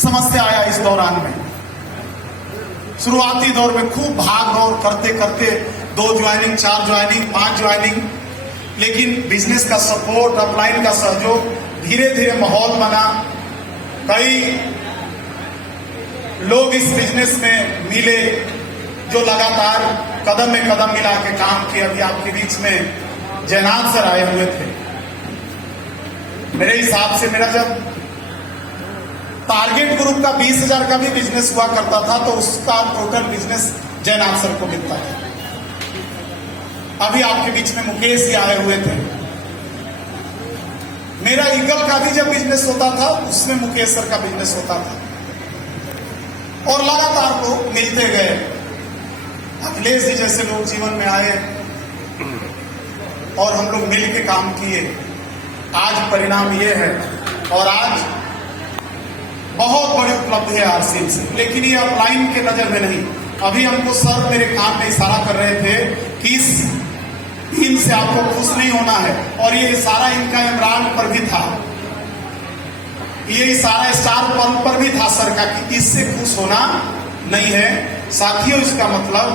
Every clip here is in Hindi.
समस्या आया इस दौरान में। शुरुआती दौर में खूब भाग दौड़ करते करते 2 ज्वाइनिंग, 4 ज्वाइनिंग, 5 ज्वाइनिंग, लेकिन बिजनेस का सपोर्ट, अपलाइन का सहयोग, धीरे धीरे माहौल बना। कई लोग इस बिजनेस में मिले जो लगातार कदम में कदम मिला के काम किए। अभी आपके बीच में जयनाथ सर आए हुए थे। मेरे हिसाब से मेरा जब टारगेट ग्रुप का 20,000 का भी बिजनेस हुआ करता था तो उसका टोटल बिजनेस जयनाथ सर को मिलता था। अभी आपके बीच में मुकेश जी आए हुए थे। मेरा ईगल का भी जब बिजनेस होता था उसमें मुकेश सर का बिजनेस होता था और लगातार लोग मिलते गए। अखिलेश जी जैसे लोग जीवन में आए और हम लोग मिल के काम किए। आज परिणाम ये है और आज बहुत बड़ी उपलब्धि है आरसीएम से। लेकिन ये अपलाइन के नजर में नहीं। अभी हमको सर मेरे कान में इशारा कर रहे थे कि इस टीम से आपको खुश नहीं होना है, और ये इशारा इनका इमरान पर भी था, ये इशारा स्टार पर भी था सर का कि इससे खुश होना नहीं है। साथियों, इसका मतलब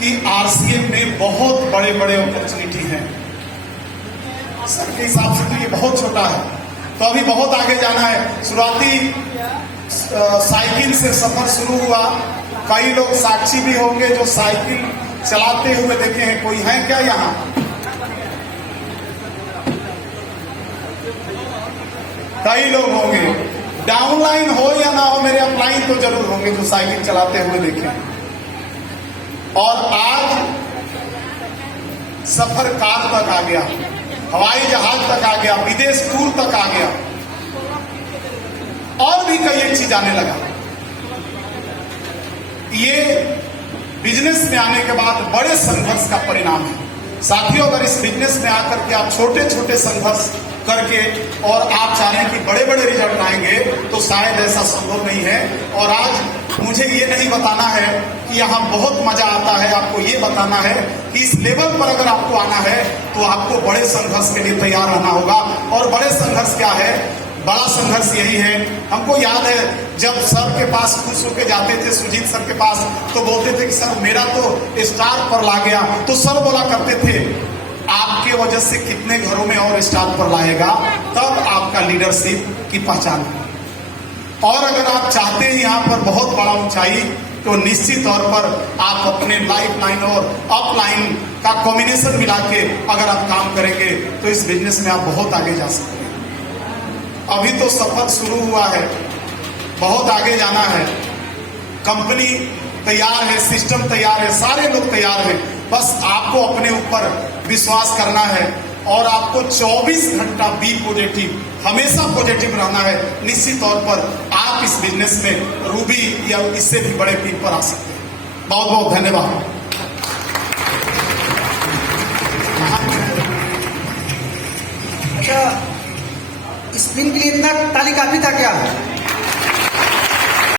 कि आरसीएम में बहुत बड़े बड़े अपॉर्चुनिटी हैं। सर के हिसाब से तो ये बहुत छोटा है, तो अभी बहुत आगे जाना है। शुरुआती साइकिल से सफर शुरू हुआ। कई लोग साक्षी भी होंगे जो साइकिल चलाते हुए देखे हैं। कोई है क्या यहाँ? कई लोग होंगे। डाउनलाइन हो या ना हो, मेरे अपलाइन तो जरूर होंगे जो साइकिल चलाते हुए देखे। और आज सफर कार तक आ गया, हवाई जहाज तक आ गया, विदेश टूर तक आ गया, और भी कई एक चीज आने लगा। ये बिजनेस में आने के बाद बड़े संघर्ष का परिणाम है। साथियों, अगर इस बिजनेस में आकर के आप छोटे छोटे संघर्ष करके और आप चाह रहे हैं कि बड़े बड़े रिजल्ट आएंगे तो शायद ऐसा संभव नहीं है। और आज मुझे ये नहीं बताना है कि यहाँ बहुत मजा आता है, आपको ये बताना है कि इस लेवल पर अगर आपको आना है तो आपको बड़े संघर्ष के लिए तैयार रहना होगा। और बड़े संघर्ष क्या है? बड़ा संघर्ष यही है। हमको याद है जब सर के पास खुश होके जाते थे, सुजीत सर के पास, तो बोलते थे कि सर मेरा तो स्टार पर ला गया। तो सर बोला करते थे आपके वजह से कितने घरों में और स्टार पर लाएगा, तब आपका लीडरशिप की पहचान है। और अगर आप चाहते हैं यहाँ पर बहुत बड़ा ऊंचाई, तो निश्चित तौर पर आप अपने लाइफ लाइन और अप लाइन का कॉम्बिनेशन मिला के अगर आप काम करेंगे तो इस बिजनेस में आप बहुत आगे जा सकते हैं। अभी तो सफर शुरू हुआ है, बहुत आगे जाना है। कंपनी तैयार है, सिस्टम तैयार है, सारे लोग तैयार हैं। बस आपको अपने ऊपर विश्वास करना है और आपको 24 घंटा बी पॉजिटिव, हमेशा पॉजिटिव रहना है। निश्चित तौर पर आप इस बिजनेस में रूबी या इससे भी बड़े पीक पर आ सकते हैं। बहुत बहुत धन्यवाद। अच्छा, स्पिन के लिए इतना ताली काफी था क्या?